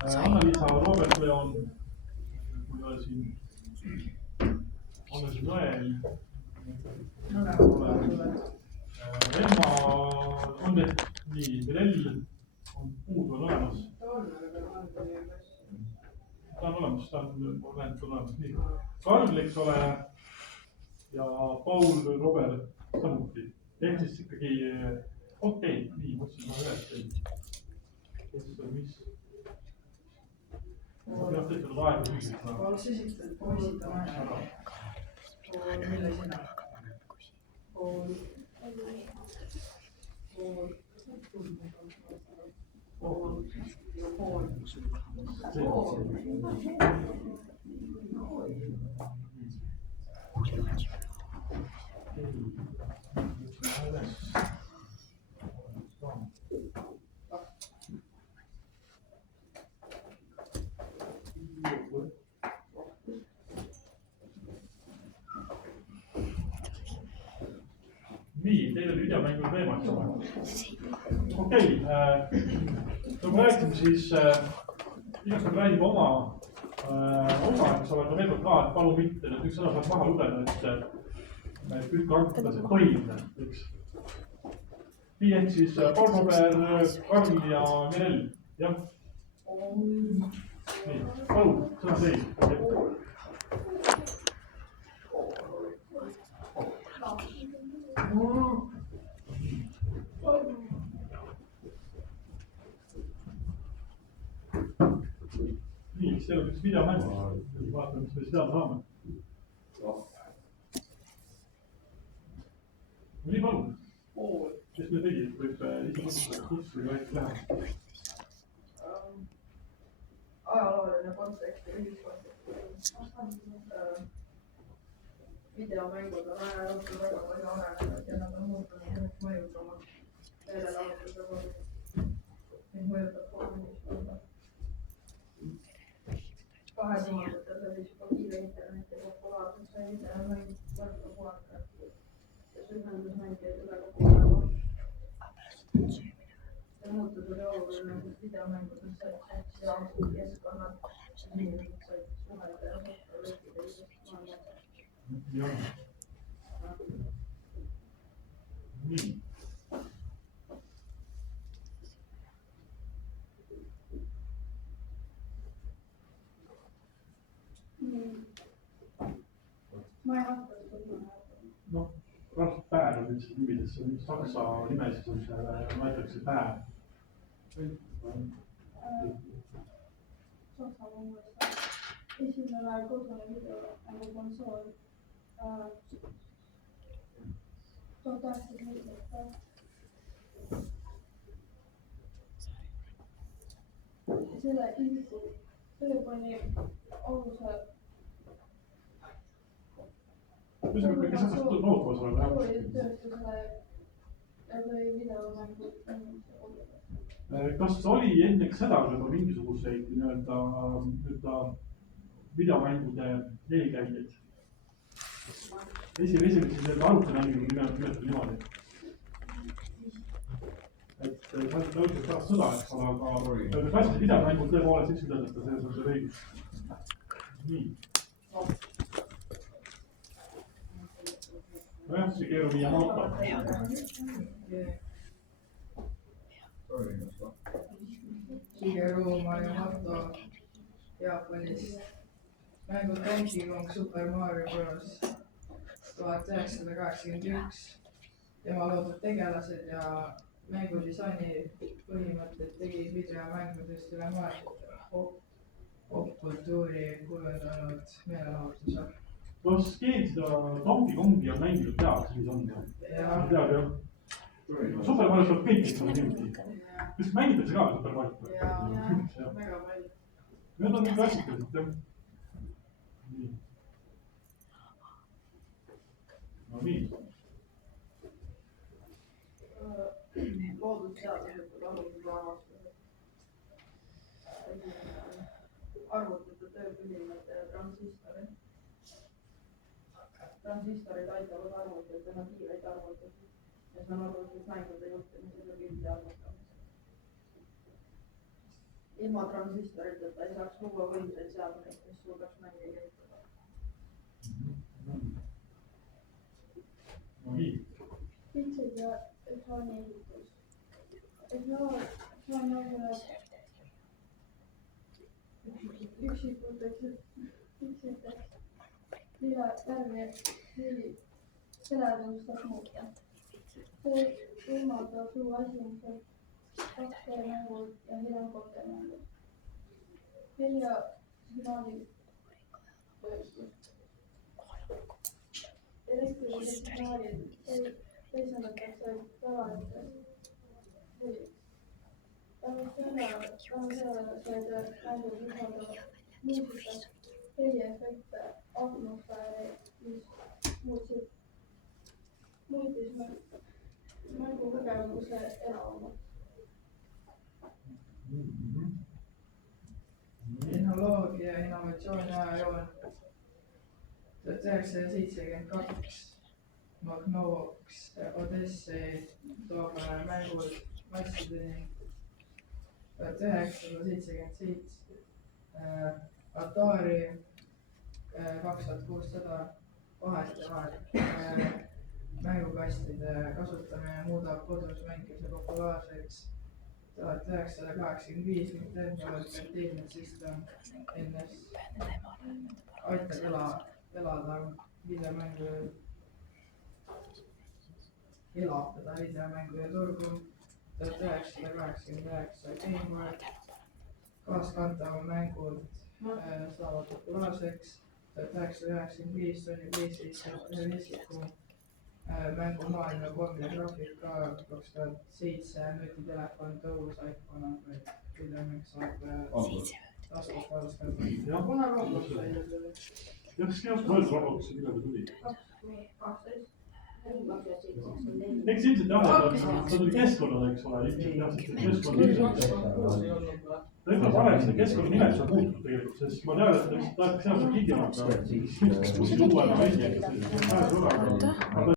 Anna-Liisa, Robert Leon, kui ta siin Hannes Joel. Emma on tehtud nii, Mirell on puudu on olemas. Ta on olemas, ta on olemas. Nii. Karl, eks ole, ja Paul, Robert samuti. Ehk siis ikkagi, okei, nii, mõtlesin ma üles. Kes on mis? Jah, tehtud aega küsida. Paul, sisitad poisid on aega. Mille sina? Paul. Nii, teil oli videomängu teemad. Okei, nagu räägime, siis igastahes räägib oma osa, eks ole, ka veel kord ka, et palun mitte, et üks sõna saab maha lugeda, et kõik arvutada see põhiline, eks. Nii, ehk siis Paul, Robert, Karl ja Mirell, jah. Nii, palun, sõna teil. Nii, see on üks videomäng. Vaatame, mis me seda saame. Nii, palun. Kes me tegid, võib ise kutsuda või väike lähe. Ajalooline kontekst ja ühiskontekst. Videomängud on aja jooksul väga palju arenenud ja nad on muutunud mõjutamad meelelahutuse poolt. Neid mõjutab kogu ühiskonda. 2000-ndatel oli juba kiire interneti populaarsus sai videomäng võrka puhata ja süvendus mängijaid üle kogu maailma. See muutus oli oluline, et videomängudes said sotsiaalsed keskkonnad, inimesed said suhelda ja suhta lõikida ühisest maailma. Jah. Nii. Ma ei hakka seda. Noh, rahvast päev on üldse nimedes, see on üks saksa nime, siis on see, ma ütleks see päev. Saksa mõista. Esimene kodune videomängu konsool 1970. Selle isiku töö pani aluse tööstusele või videomängu. Kas oli enneks seda juba mingisuguseid nii-öelda videomängude eelkäijaid? Esimesi arvutimängu nimetada niimoodi. Et sa oled tõusnud pärast sõda, eks ole, aga klassid videomängud tõepoolest üks ütelda, selles on see õigus. Nii. Nojah, see keeru viia auto. Shigeru Miyamoto Jaapanis. Mängud Donkey Kong Super Mario Bros. 1981. Tema loodud tegelased ja mängudisaini põhimõtted tegid videomängudest üle maailma popkultuuri kujundanud meelelahutuse. Kas keegi seda Donkey Kongi on mänginud teada, siis on? Tead, jah. Super Mario saab kõik, kes on niimoodi. Kas mängitakse ka Super Mario? Jaa, väga palju. Need on kõik klassikalised, jah. Nii. No nii. Loodusteaduslikud alused avastused. Arvutite tööpõhimõte ja transistorid. Transistorid aitavad arvutada teha kiireid arvutusi ja see on arvutusmängude juhtimisel ja pildi arvutamisel. ilma transistoriteta ei saaks luua võimsaid seadmeid, mis suudaks mänge kirjutada. no nii. Pitsid ja ekraani ehitus. ekraan on üksikuteks pitsideks, mille värvi või heledust saab muuta. See võimaldab luua esimesed 2D mängud ja hiljem 3D mängud. Helja signaali tööstus. Elektrilised signaalid teisendatakse tavalistes heliks. Tänu sellele said mängud lisandavad muusika, heliefekte, atmosfääri, mis muutis mängu kogemuse elavamaks. Tehnoloogia ja innovatsiooni ajajoon 1972 Magnavox Odyssey toob mängud massideni. 1977 Atari 2600 vahest ja vahelt mängukastide kasutamine muudab kodus mängimise populaarseks. 1985 Nintendo Entertainment System NES aitab elavdada videomängude turgu. 1989 GameWare kaaskantava mängud saavad populaarseks. 1995 Sony PlayStation 1 mängumaailm ja 3D graafika. 2007 nutitelefon tõus iPhone Android videomäng saab taskukohastada. Kuna Roblox välja tuli? Jah, kas ei oska öelda Robloxi, millal ta tuli? 2012. Eks ilmselt jah, ta tuli keskkonnale, eks ole, ilmselt jah, keskkonna ilmselt. Võib-olla parem seda keskkonna nimetus on muutunud tegelikult, sest ma tean, et ta hakkas seaduse kildimata. Uuema välja,